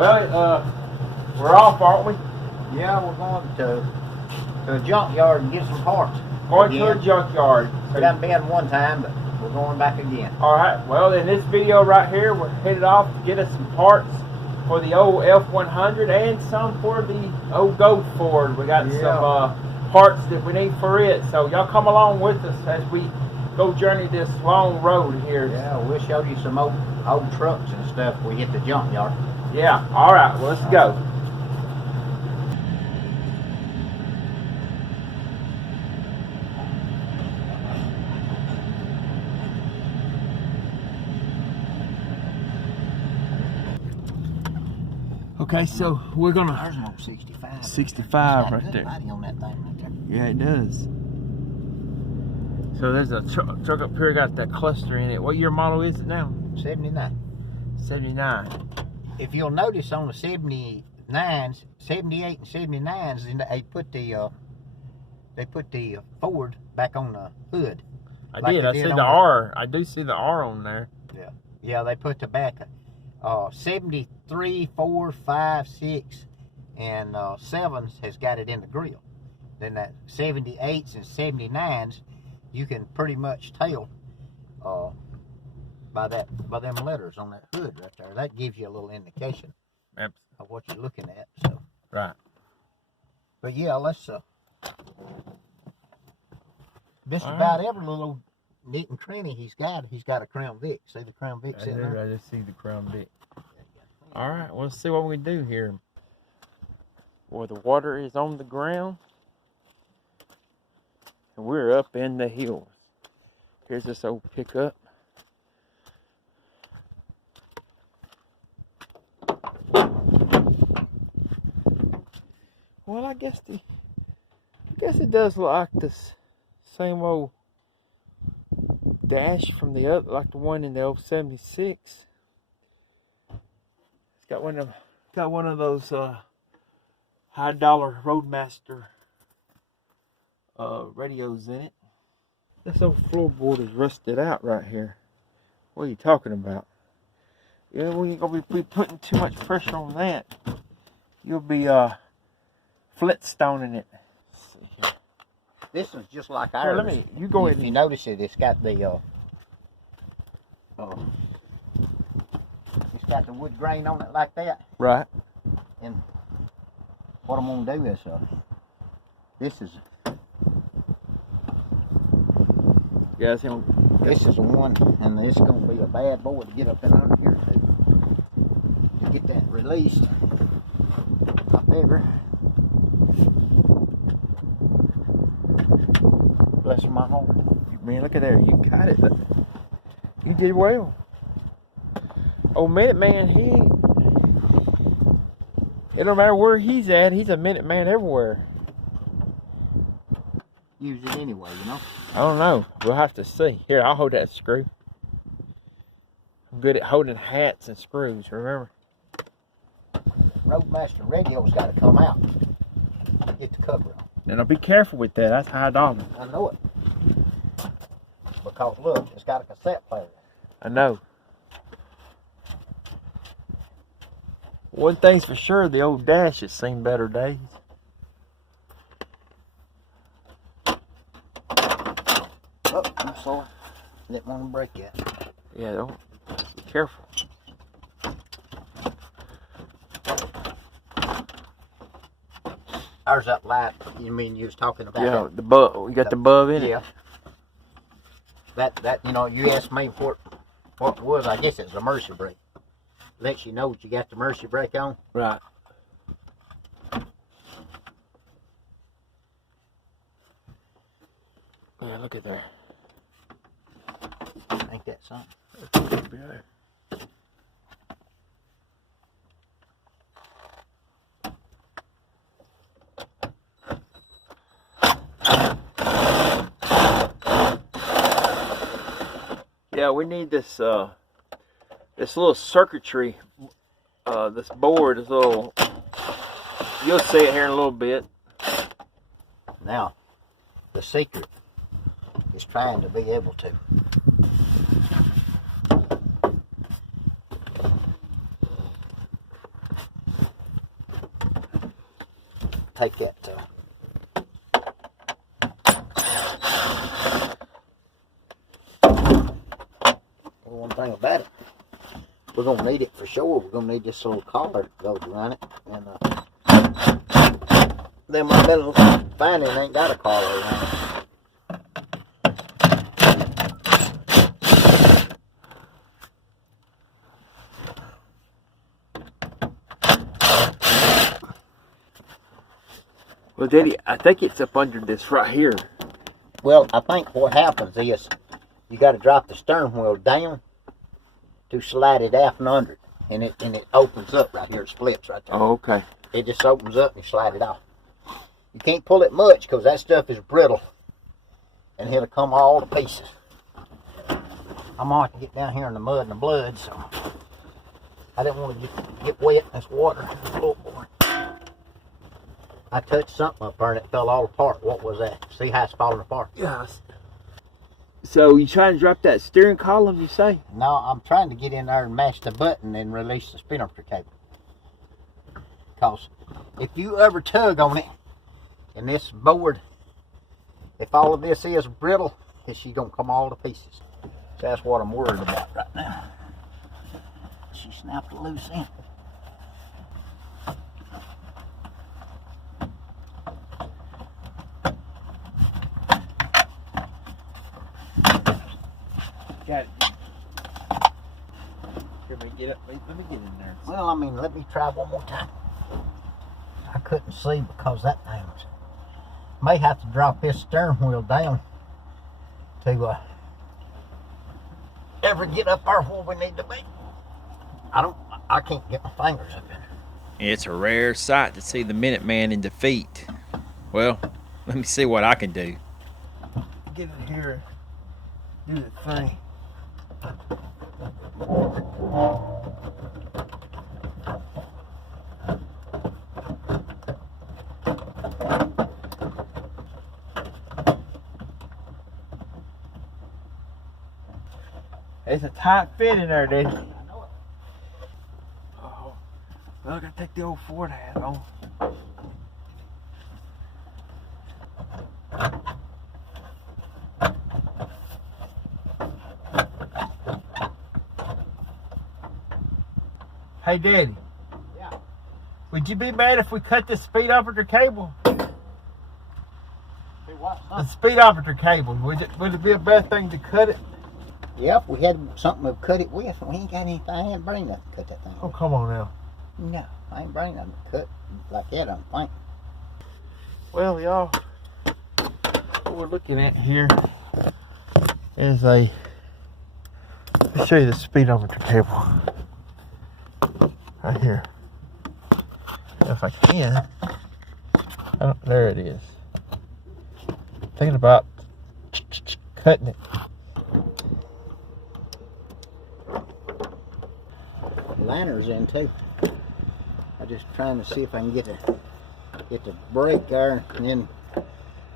Well, we're off, aren't we? Yeah, we're going to a junkyard and get some parts. Going to a junkyard. We done been one time, but we're going back again. Alright, well in this video right here, we're headed off to get us some parts for the old F100 and some for the old Gold Ford. We got some parts that we need for it. So y'all come along with us as we go journey this long road here. Yeah, we'll show you some old trucks and stuff when we hit the junkyard. Yeah, alright, well, let's go. Okay, so we're gonna. Ours on 65. 65 right there. Body on that thing right there. Yeah, it does. So there's a truck up here got that cluster in it. What year model is it now? 79. 79. If you'll notice on the 79s, 78 and 79s, they put the Ford back on the hood. I see the R. I do see the R on there. Yeah. Yeah, they put the back. 73, 4, 5, 6, and 7s has got it in the grill. Then that 78s and 79s, you can pretty much tell by them letters on that hood right there. That gives you a little indication of what you're looking at. So right. But yeah, let's just about every little nick and cranny he's got a Crown Vic. See the Crown Vic sitting there? I just see the Crown Vic. Alright, well, let's see what we do here. Where the water is on the ground. And we're up in the hills. Here's this old pickup. Well, I guess it does look like this same old dash from the other, like the one in the old 76. It's got one of those high dollar Roadmaster radios in it. This old floorboard is rusted out right here. What are you talking about? Yeah, we ain't gonna be putting too much pressure on that. You'll be Flintstoning it. Let's see here. This is just like ours. Here, you go ahead. If you notice it, it's got the wood grain on it like that. Right. And what I'm gonna do is this is a one, and this is gonna be a bad boy to get up in under here to get that released. I figure. Bless my heart. Man, look at there. You got it. You did well. Oh, Minute Man, it don't matter where he's at. He's a Minute Man everywhere. Use it anyway, you know. I don't know. We'll have to see. Here, I'll hold that screw. I'm good at holding hats and screws, remember? Roadmaster radio's got to come out. Get the cover on. Now, be careful with that. That's high dollar. I know it. Because look, it's got a cassette player. I know. One thing's for sure, the old dash has seen better days. Oh, I'm sorry. Didn't want to break that. Yeah, don't. Be careful. Ours that light, you mean you was talking about? Yeah, the bulb. We got the bulb in it. Yeah. That you know, you asked me what it was. I guess it's a mercy brake. Lets you know that you got the mercy brake on. Right. Yeah, look at there. Ain't that something? Yeah. Yeah, we need this this little circuitry, this board, this little. You'll see it here in a little bit. Now, the secret is trying to be able to take that. One thing about it, we're gonna need it for sure. We're gonna need this little collar that goes around it, and then my little finding ain't got a collar around it. Well, Daddy, I think it's up under this right here. Well, I think what happens is you got to drop the steering wheel down to slide it out and under it, and it opens up right here. It splits right there. Oh, okay. It just opens up and you slide it off. You can't pull it much because that stuff is brittle, and it'll come all to pieces. I'm gonna have to get down here in the mud and the blood, so I didn't want to get wet in this water. I touched something up there and it fell all apart. What was that? See how it's falling apart? Yes. So you trying to drop that steering column, you say? No, I'm trying to get in there and mash the button and release the speedometer cable. Because if you ever tug on it, and this board, if all of this is brittle, she's going to come all to pieces. So that's what I'm worried about right now. She snapped a loose end. Got it. Here, let me get up. Let me get in there. Well, I mean, let me try one more time. I couldn't see because that thing was... May have to drop this steering wheel down to ever get up there where we need to be. I can't get my fingers up in there. It's a rare sight to see the Minuteman in defeat. Well, let me see what I can do. Get in here. Do the thing. It's a tight fit in there, dude. Oh, well, I gotta take the old Ford hat on. Hey, Daddy. Yeah. Would you be mad if we cut the speedometer cable? See what? The speedometer cable. Would it be a bad thing to cut it? Yeah, if we had something to cut it with, we ain't got anything. I ain't bring nothing to cut that thing Oh, with. come on now. No, I ain't bring nothing to cut like that, I don't think. Well, y'all, what we're looking at here is a... Let me show you the speedometer cable. Right here. If I can. There it is. Thinking about cutting it. Liner's in too. I'm just trying to see if I can get the brake there and then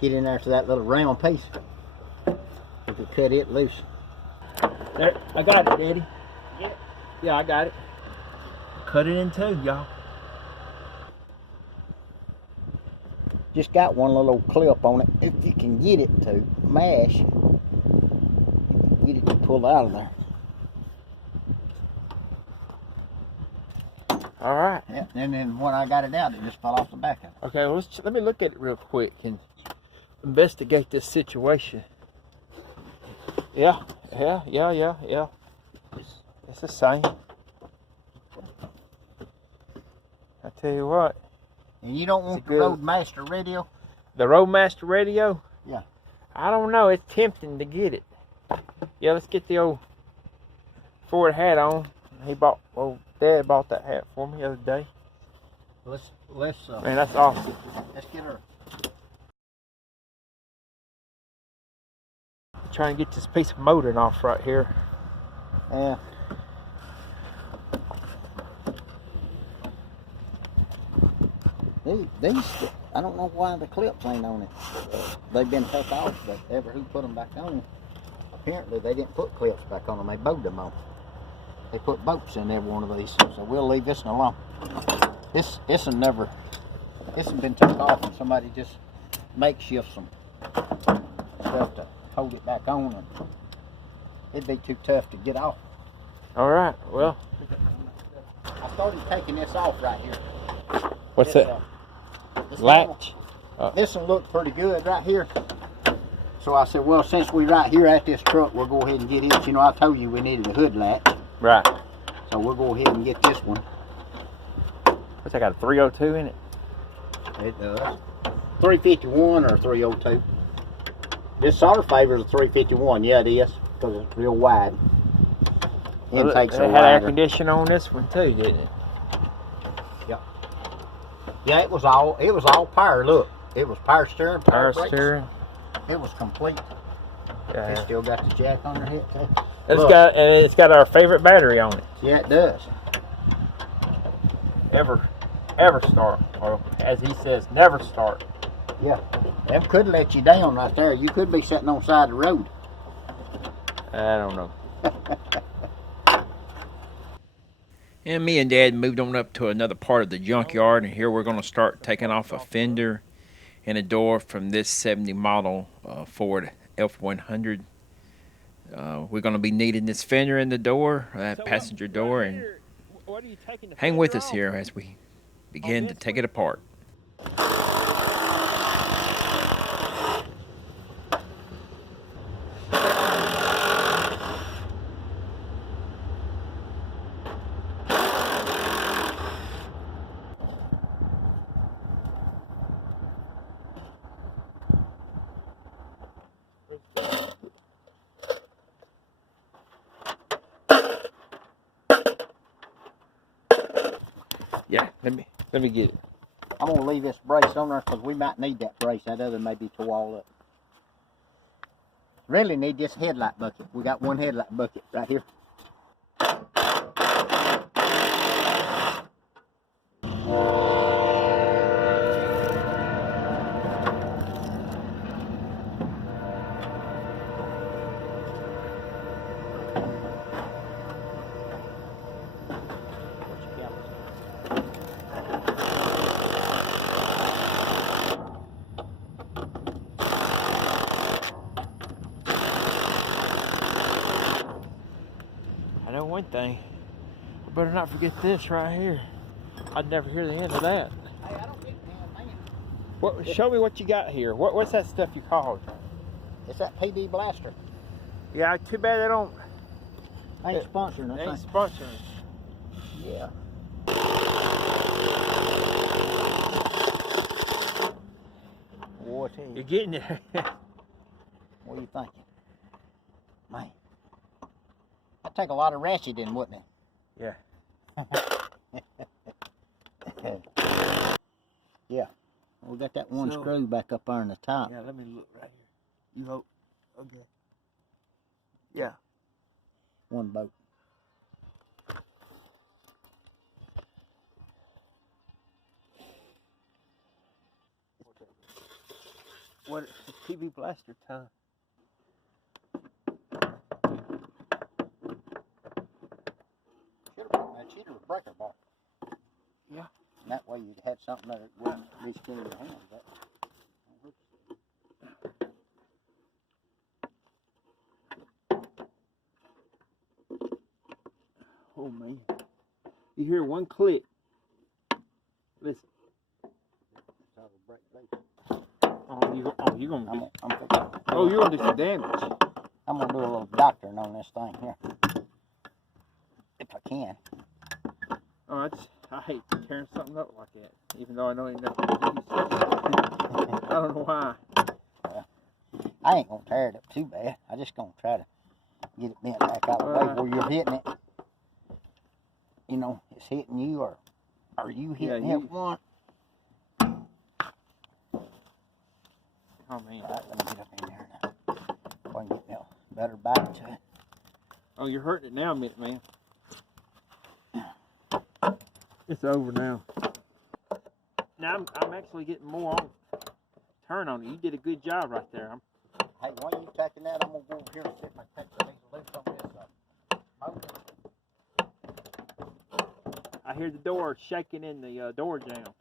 get in there to that little round piece. We could cut it loose. There, I got it, Daddy. Yeah, I got it. Cut it in two, y'all. Just got one little clip on it. If you can get it to mash, get it to pull out of there. All right. Yeah, and then when I got it out, it just fell off the back of it. Okay, well, let me look at it real quick and investigate this situation. Yeah. It's the same. I tell you what. And you don't want the Roadmaster radio? The Roadmaster radio? Yeah. I don't know. It's tempting to get it. Yeah, let's get the old Ford hat on. Dad bought that hat for me the other day. Let's Man, that's awesome. Let's get her. Trying to get this piece of motoring off right here. Yeah. These, I don't know why the clips ain't on it. They've been took off, but ever who put them back on, apparently they didn't put clips back on them, they bowed them on. They put bolts in every one of these, so we'll leave this one alone. This will never This has been took off and somebody just makeshift some stuff to hold it back on, and it'd be too tough to get off. All right. Well, I started taking this off right here. what's this, that? This Latch. This will look pretty good right here. So I said, well, since we right here at this truck, we'll go ahead and get it. You know, I told you we needed a hood latch. Right. So we'll go ahead and get this one. What's that got, a 302 in it? It does. 351 or 302. This sort of favors a 351. Yeah, it is, because it's real wide. Intakes They are had air wider. conditioning on this one too, didn't it? Yep. Yeah, it was all power. Look, it was power steering, power brakes. steering. It was complete. Yeah. It still got the jack on the head too. It's got our favorite battery on it. Yeah, it does. Ever start, or as he says, never start. Yeah, them could let you down right there. You could be sitting on the side of the road. I don't know. And me and Dad moved on up to another part of the junkyard, and here we're going to start taking off a fender and a door from this 70 model Ford F100. We're going to be needing this fender in the door, that passenger door, and hang with us here as we begin to take it apart. Yeah, let me get it. I'm gonna leave this brace on there because we might need that brace. That other may be tore all up. Really need this headlight bucket. We got one headlight bucket right here. I know one thing. I better not forget this right here. I'd never hear the end of that. Hey, I don't get man. What? Show me what you got here. What's that stuff you called? It's that PD blaster. Yeah, too bad they don't. Ain't sponsoring They us. ain't sponsoring. Yeah. Boy, I tell you. You're getting there. What are you thinking? Man. That'd take a lot of ratcheting, wouldn't it? Yeah. Yeah. We got that one screw back up there in the top. Yeah, let me look right here. You hope. Okay. Yeah. One bolt. What? It's TV blaster time. Should have a breaker bar. Yeah. And that way you'd have something that wouldn't be skinning your hands. Oh man. You hear one click. Listen. You're gonna do. You're gonna do some damage. I'm gonna do a little doctoring on this thing here, if I can. Oh, I hate tearing something up like that, even though I know ain't nothing to do. I don't know why. I ain't gonna tear it up too bad. I just gonna try to get it bent back out of the way where you're hitting it. You know, it's hitting you, or are you hitting it one? Oh man. All right, let me get up in there now. So I can get a better bite to it. Oh, you're hurting it now, Minute Man. It's over now. Now I'm actually getting more on turn on it. You did a good job right there. Hey, while you taking that, I'm gonna go over here and see if I can take the needle loose on this motor. I hear the door shaking in the door jam.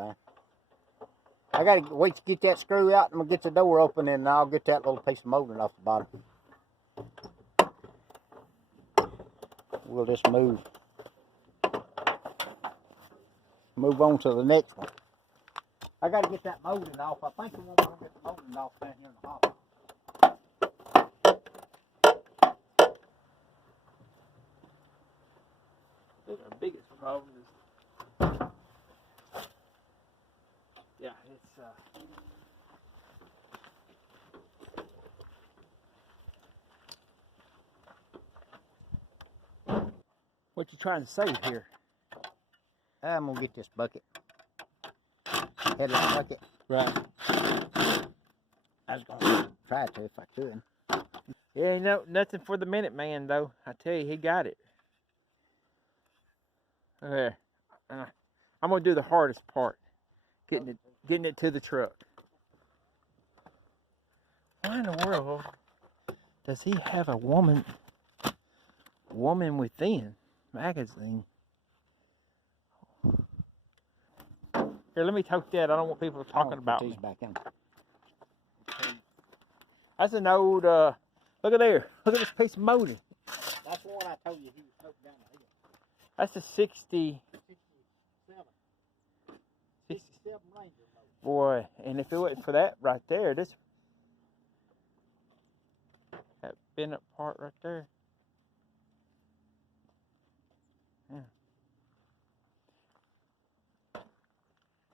fine. I gotta wait to get that screw out, and we'll get the door open, and I'll get that little piece of molding off the bottom. We'll just move on to the next one. I gotta get that molding off. I think we're gonna get the molding off down here in the hopper. I think our biggest problem is, yeah, it's what you trying to save here? I'm gonna get this bucket. Headlight bucket. Right. I was gonna try to if I could. Yeah, nothing for the Minute Man though. I tell you, he got it. There. I'm gonna do the hardest part, getting it to the truck. Why in the world does he have a Woman Within magazine? Here, let me talk that. I don't want people talking about me. Back in. That's an old. Look at there. Look at this piece of molding. That's the one I told you he was smoking down the hill. That's a 67. 67 Ranger motor. Boy, and if it wasn't for that right there, that bent up part right there. Yeah.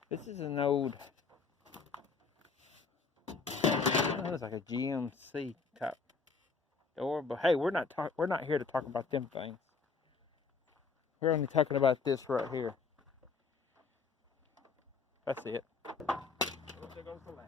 This is an old. It looks like a GMC type door, but hey, we're not here to talk about them things. We're only talking about this right here. That's it. There goes the latch.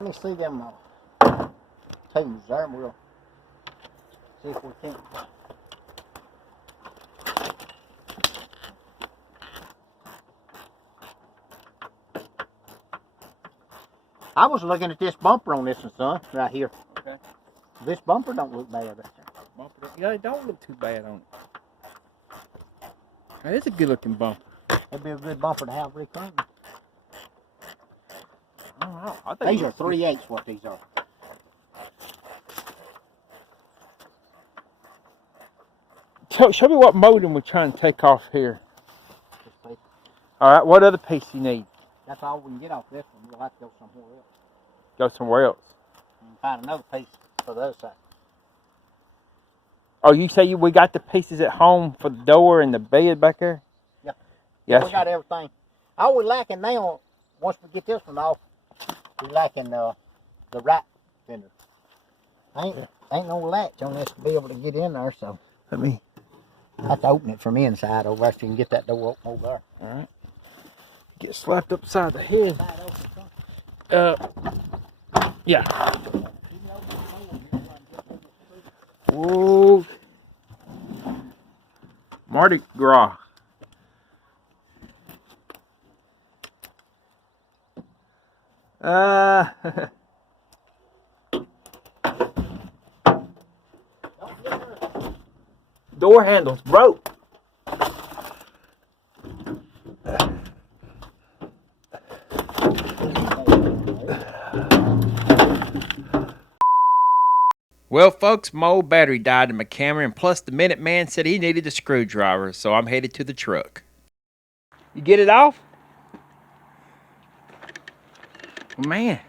Let me see them tools there, and we'll see if we can't. I was looking at this bumper on this one, son, right here. Okay. This bumper don't look bad right there. Yeah, it don't look too bad on it. That is a good looking bumper. That'd be a good bumper to have reclaimed. I think These are 3/8 what these are. Show me what molding we're trying to take off here. This piece. All right, what other piece you need? That's all we can get off this one. We'll have to go somewhere else. Go somewhere else. And find another piece for the other side. Oh, you say we got the pieces at home for the door and the bed back there? Yeah. Yes. We got everything. All we're lacking now, once we get this one off, we're lacking the right fender. Ain't no latch on this to be able to get in there, so. Let me. I have to open it from inside over there so you can get that door open over there. All right. Get slapped upside the head. Yeah. Whoa. Mardi Gras. Door handles broke. Well, folks, my old battery died in my camera, and plus the Minute Man said he needed a screwdriver, so I'm headed to the truck. You get it off? Well, man,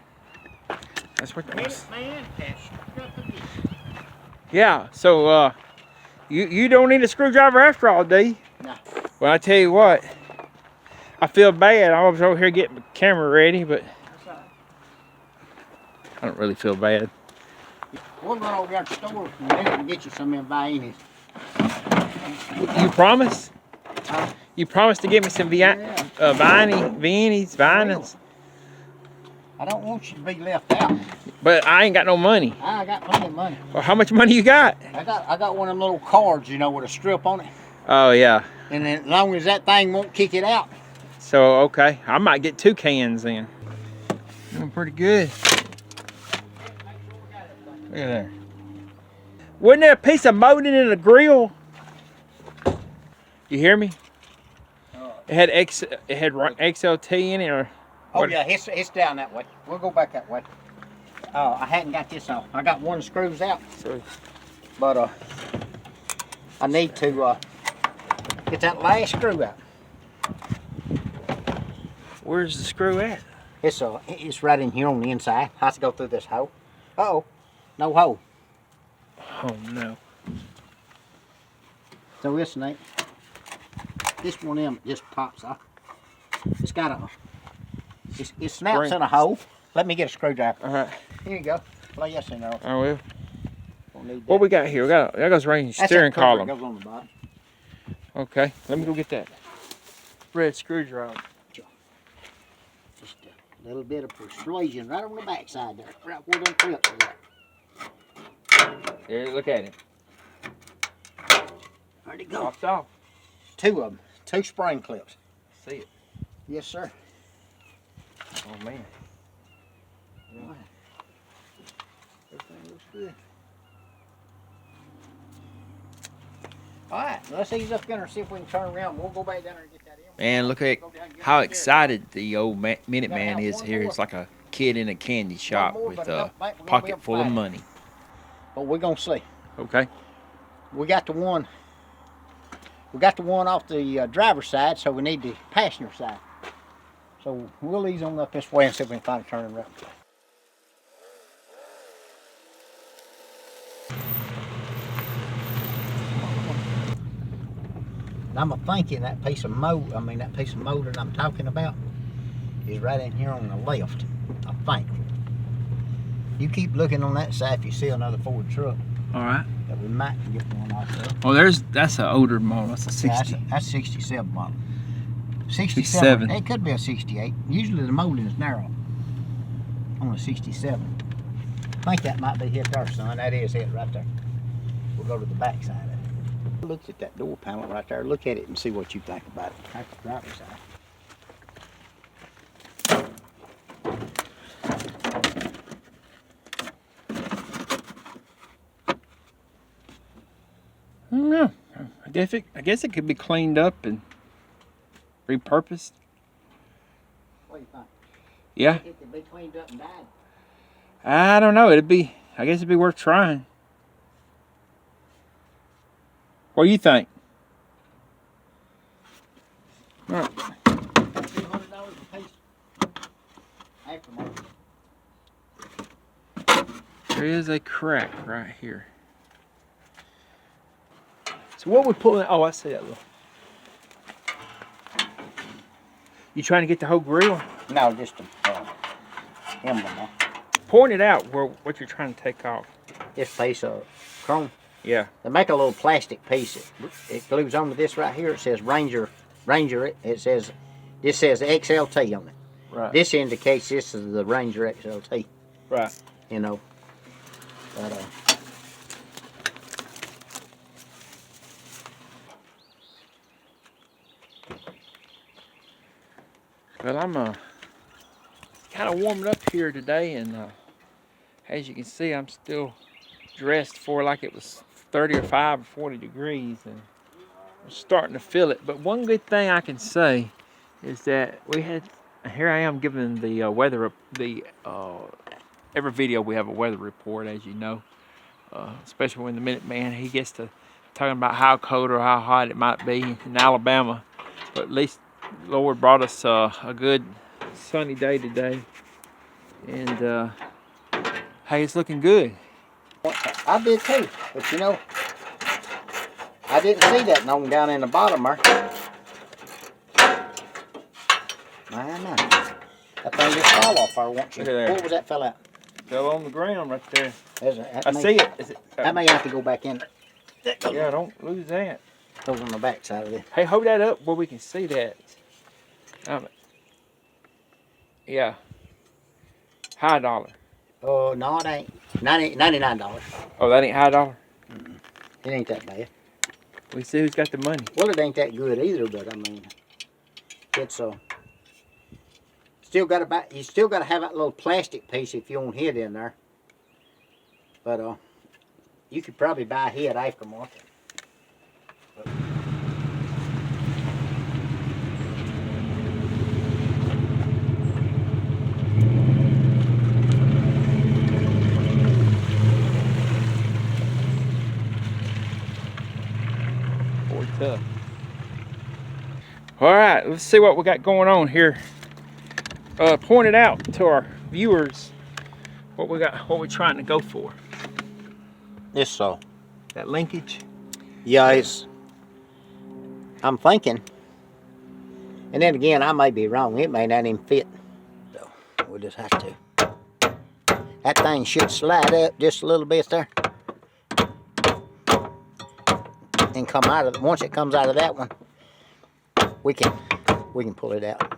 that's what that was. Yeah, so you don't need a screwdriver after all, do you? No. Well, I tell you what, I feel bad. I was over here getting my camera ready, but I don't really feel bad. We'll run over there to the store in a minute and get you some of them Viennas. You promise? Huh? You promise to give me some Yeah. Vinnie's. I don't want you to be left out. But I ain't got no money. I got plenty of money. Well, how much money you got? I got one of them little cards, you know, with a strip on it. Oh, yeah. And then as long as that thing won't kick it out. So, okay. I might get 2 cans then. Doing pretty good. Look at that. Wasn't there a piece of molding in the grill? You hear me? It had XLT in it, or? Oh what? yeah, it's down that way. We'll go back that way. I hadn't got this off. I got one screws out, but I need to get that last screw out. Where's the screw at? It's right in here on the inside. I have to go through this hole. Uh-oh, no hole. Oh no. So listen, Nate. This one of them just pops off. It's got a. It snaps in a hole. Let me get a screwdriver. All right. Here you go. Lay this in there. I will. What we got here? That goes right in the steering column. Goes on the bottom. Okay. Let me go get that red screwdriver. Just a little bit of persuasion right on the back side there. Right where them clips are at. There, look at it. Where'd it go? Popped off. 2 of them. 2 spring clips. See it. Yes, sir. Oh man. All right. Everything looks good. All right, let's ease up in there and see if we can turn around. We'll go back down there and get that in. Man, look at how excited the old Minute Man is here. It's like a kid in a candy shop with a pocket full of money. But we're gonna see. Okay. We got the one. We got the one off the driver's side, so we need the passenger side. So we'll ease on up this way and see if we can find a turning around. I'm thinking that piece of molding I'm talking about is right in here on the left, I think. You keep looking on that side if you see another Ford truck. All right. That we might get one off of. Oh, that's an older model. That's a 60. Yeah, that's 67 model. 67. It could be a 68. Usually the molding is narrow on a 67. I think that might be it there, son. That is it right there. We'll go to the back side of it. Look at that door panel right there. Look at it and see what you think about it. That's the driver's side. I don't know. I guess it could be cleaned up and repurposed. What do you think? Yeah. It could be cleaned up and dyed. I don't know. I guess it'd be worth trying. What do you think? All right. $200 a piece. Aftermarket. There is a crack right here. So what we're pulling? Oh, I see that little. You trying to get the whole grill? No, just a emblem. Point it out what you're trying to take off. This piece of chrome. Yeah. They make a little plastic piece. It glues onto this right here. It says Ranger. It says, this says XLT on it. Right. This indicates this is the Ranger XLT. Right. You know. But well, I'm kind of warming up here today, and as you can see, I'm still dressed for like it was 35 or 40 degrees, and I'm starting to feel it. But one good thing I can say is that here I am giving the weather, every video we have a weather report, as you know, especially when the Minute Man, he gets to talking about how cold or how hot it might be in Alabama. But at least the Lord brought us a good sunny day today, and hey, it's looking good. I did too, but you know, I didn't see that known down in the bottom there. Man, that thing just fell off there, won't you? Look at there. What was that fell out? Fell on the ground right there. I see it. That may have to go back in. Yeah, don't lose that. Goes on the back side of it. Hey, hold that up where we can see that. How much? Yeah. High dollar. Oh, no, it ain't. $99. Oh, that ain't high dollar? It ain't that bad. We see who's got the money. Well, it ain't that good either, but I mean, it's still got you still got to have that little plastic piece if you want head in there. But you could probably buy head aftermarket. Boy, tough. All right, let's see what we got going on here. Point it out to our viewers what we got, what we're trying to go for. Yes, so. That linkage. Yeah, I'm thinking, and then again, I may be wrong. It may not even fit. So we'll just have to. That thing should slide up just a little bit there, and come out of. Once it comes out of that one, we can pull it out.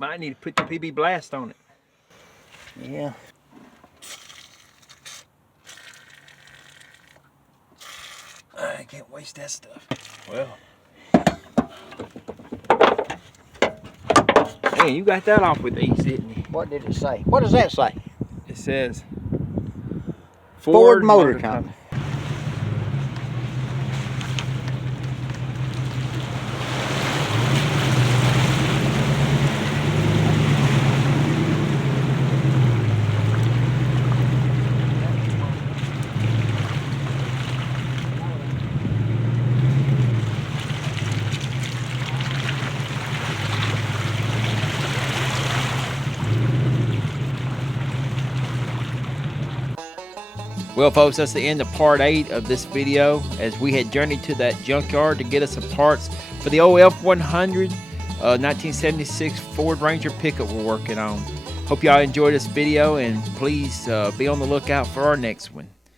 Might need to put the PB Blast on it. Yeah. I can't waste that stuff. Well. Man, you got that off with ease, didn't you? What did it say? What does that say? It says Ford Motor Company. Well, folks, that's the end of part 8 of this video, as we had journeyed to that junkyard to get us some parts for the old F100 1976 Ford Ranger pickup we're working on. Hope y'all enjoyed this video, and please be on the lookout for our next one.